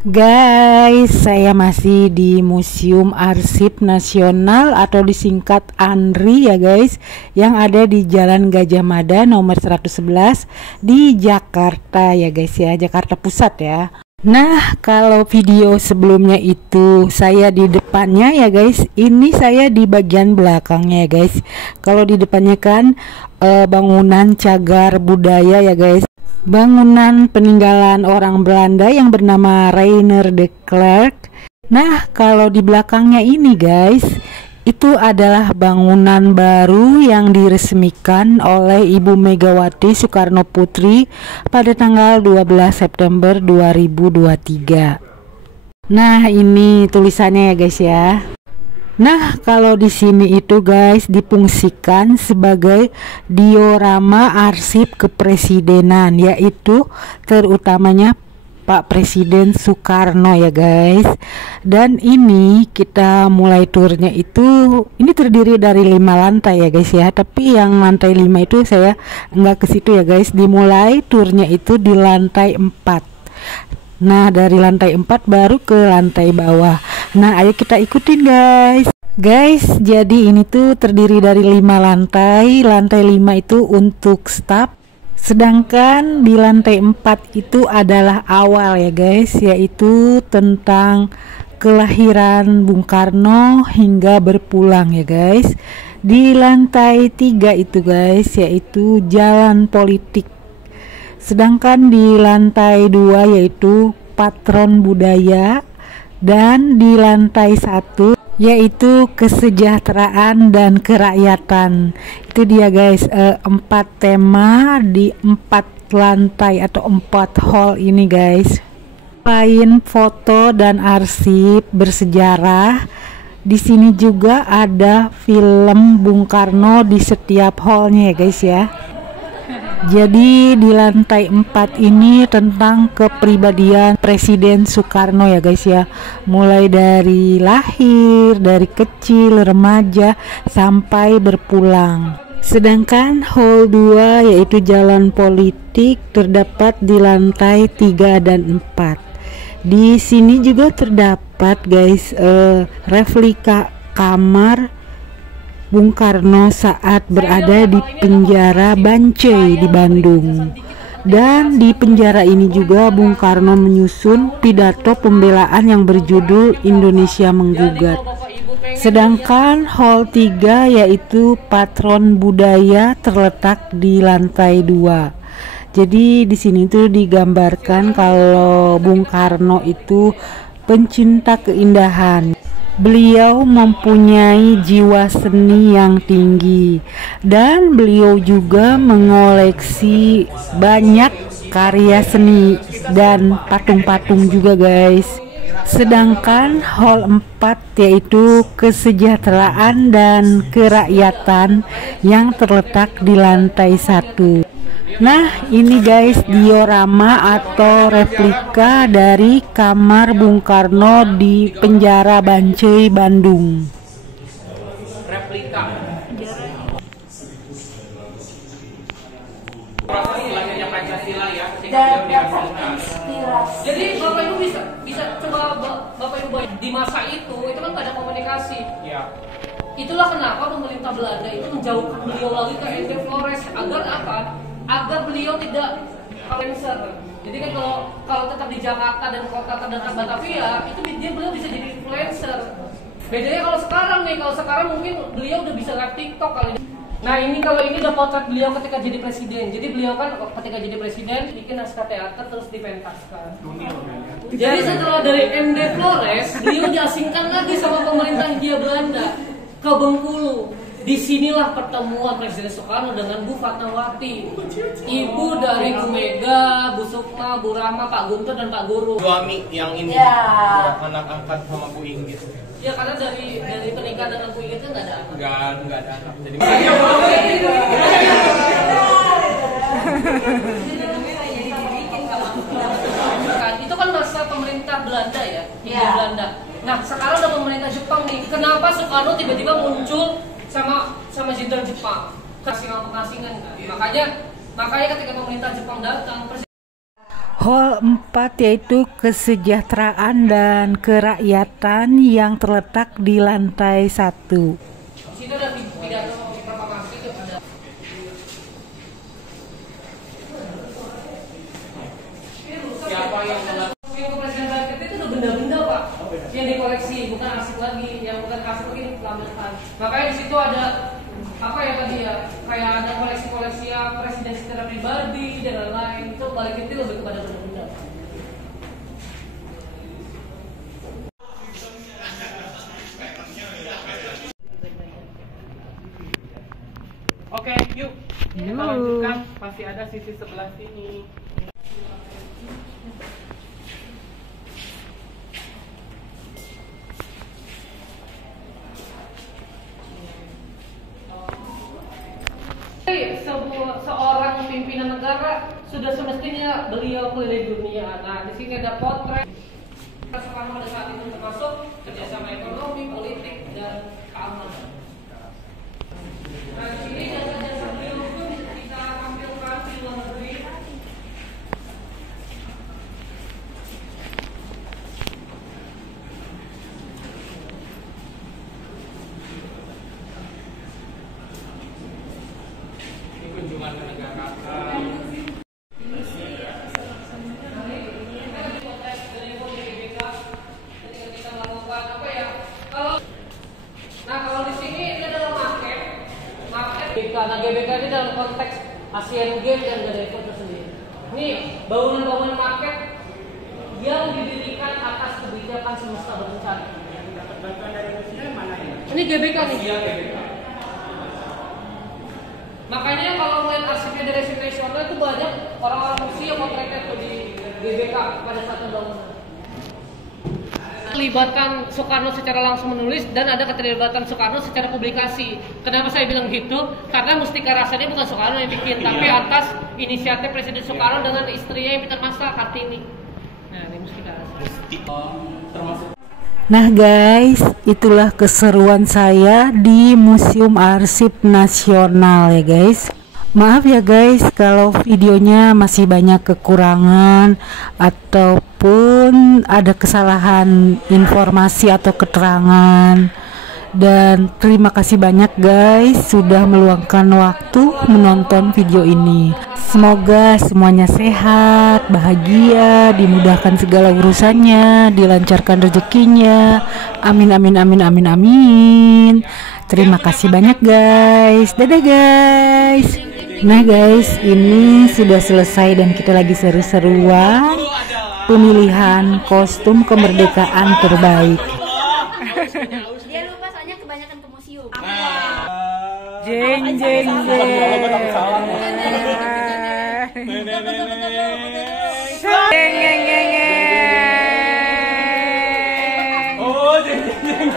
Guys, saya masih di Museum Arsip Nasional atau disingkat ANRI ya guys, yang ada di Jalan Gajah Mada nomor 111 di Jakarta ya guys ya, Jakarta Pusat ya. Nah, kalau video sebelumnya itu saya di depannya ya guys, ini saya di bagian belakangnya ya guys. Kalau di depannya kan bangunan cagar budaya ya guys. Bangunan peninggalan orang Belanda yang bernama Reiner de Klerk. Nah, kalau di belakangnya ini guys, itu adalah bangunan baru yang diresmikan oleh Ibu Megawati Soekarno Putri pada tanggal 12 September 2023. Nah, ini tulisannya ya guys ya. Nah, kalau di sini itu guys difungsikan sebagai diorama arsip kepresidenan, yaitu terutamanya Pak Presiden Soekarno ya guys. Dan ini kita mulai turnya itu, ini terdiri dari 5 lantai ya guys ya. Tapi yang lantai 5 itu saya nggak ke situ ya guys. Dimulai turnya itu di lantai 4. Nah, dari lantai 4 baru ke lantai bawah. Nah, ayo kita ikutin guys. Guys, jadi ini tuh terdiri dari 5 lantai. Lantai 5 itu untuk staf. Sedangkan di lantai 4 itu adalah awal ya guys, yaitu tentang kelahiran Bung Karno hingga berpulang ya guys. Di lantai 3 itu guys, yaitu jalan politik. Sedangkan di lantai 2 yaitu patron budaya, dan di lantai 1 yaitu kesejahteraan dan kerakyatan. Itu dia guys, 4 tema di 4 lantai atau 4 hall ini guys. Selain foto dan arsip bersejarah, di sini juga ada film Bung Karno di setiap hallnya ya guys ya. Jadi di lantai 4 ini tentang kepribadian Presiden Soekarno ya guys ya. Mulai dari lahir, dari kecil, remaja, sampai berpulang. Sedangkan hall 2 yaitu jalan politik terdapat di lantai 3 dan 4. Di sini juga terdapat guys replika kamar Bung Karno saat berada di penjara Bancai di Bandung. Dan di penjara ini juga Bung Karno menyusun pidato pembelaan yang berjudul Indonesia Menggugat. Sedangkan hall 3 yaitu patron budaya terletak di lantai 2. Jadi di sini tuh digambarkan kalau Bung Karno itu pencinta keindahan. Beliau mempunyai jiwa seni yang tinggi, dan beliau juga mengoleksi banyak karya seni dan patung-patung juga guys. Sedangkan hall 4 yaitu kesejahteraan dan kerakyatan yang terletak di lantai 1. Nah, ini guys diorama atau replika dari kamar Bung Karno di penjara Bancai, Bandung. Replika. Proses lahirnya Pancasila ya. Jadi Bapak Ibu bisa coba Bapak Ibu di masa itu kan gak ada komunikasi. Ya. Itulah kenapa pemerintah Belanda itu menjauhkan beliau lagi ke ND Flores agar apa? Agar beliau tidak influencer. Jadi kan kalau tetap di Jakarta dan kota terdekat Batavia, itu beliau bisa jadi influencer. Bedanya kalau sekarang nih, kalau sekarang mungkin beliau udah bisa live TikTok kali ini. Nah ini kalau ini udah potret beliau ketika jadi presiden. Jadi beliau kan ketika jadi presiden bikin naskah teater terus dipentaskan. Jadi setelah dari MD Flores, beliau diasingkan lagi sama pemerintah Hindia Belanda ke Bengkulu. Disinilah pertemuan Presiden Soekarno dengan Bu Fatmawati, ibu dari Bu Mega, Bu Sukma, Bu Rama, Pak Guntur dan Pak Guru. Suami yang ini ya. Anak angkat sama Bu Inggit. Ya karena dari pernikahan dengan Bu Inggit kan nggak ada anak. Nggak ada anak. Jadi itu kan masa pemerintah Belanda ya, Hindia Belanda. Nah sekarang udah pemerintah Jepang nih. Kenapa Soekarno tiba-tiba muncul sama jenderal Jepang, pengasingan kan. Makanya ketika pemerintah Jepang datang, Hall 4 yaitu kesejahteraan dan kerakyatan yang terletak di lantai 1. Di situ ada pidato proklamasi itu ada. Siapa yang melakukan presiden rakyat itu udah benda-benda pak, yang dikoleksi bukan arsip lagi, yang bukan arsip lagi dilampirkan. Makanya di situ ada apa ya tadi ya, kayak ada koleksi-koleksi yang presiden secara pribadi dan lain-lain. Itu balik itu lebih kepada benda-benda. Oke, yuk. Kita lanjutkan. Masih ada sisi sebelah sini. Seorang pimpinan negara sudah semestinya beliau keliling dunia. Nah, di sini ada potret Soekarno pada saat itu, termasuk kerjasama ekonomi, politik, dan keamanan. Nah, di sini jasa-jasa beliau pun kita tampilkan di luar negeri. Ini kunjungan ke negara. Karena GBK ini dalam konteks Asian Games dan Ganevo itu sendiri. Ini bangunan-bangunan market yang didirikan atas kebijakan semesta berencana. Bantuan dari Rusia mana ya? Ini GBK nih. Iya, GBK. Makanya kalau melihat arsip Federasi Nasional itu banyak orang-orang Rusia potretnya tuh di GBK pada saat pembangunan. Melibatkan Soekarno secara langsung menulis dan ada keterlibatan Soekarno secara publikasi. Kenapa saya bilang gitu? Karena Mustika Rasanya bukan Soekarno yang bikin, tapi atas inisiatif Presiden Soekarno dengan istrinya yang pintar masak, Kartini. Nah, ini Mustika Rasanya. Termasuk. Nah guys, itulah keseruan saya di Museum Arsip Nasional ya guys. Maaf ya guys kalau videonya masih banyak kekurangan ataupun ada kesalahan informasi atau keterangan. Dan terima kasih banyak guys sudah meluangkan waktu menonton video ini. Semoga semuanya sehat, bahagia, dimudahkan segala urusannya, dilancarkan rezekinya. Amin amin amin amin amin. Terima kasih banyak guys. Dadah guys. Nah guys, ini sudah selesai dan kita lagi seru-seruan pemilihan kostum kemerdekaan terbaik. Dia lupa soalnya kebanyakan ke museum. Jeng jeng jeng. Jeng jeng jeng. Oh, jeng jeng jeng.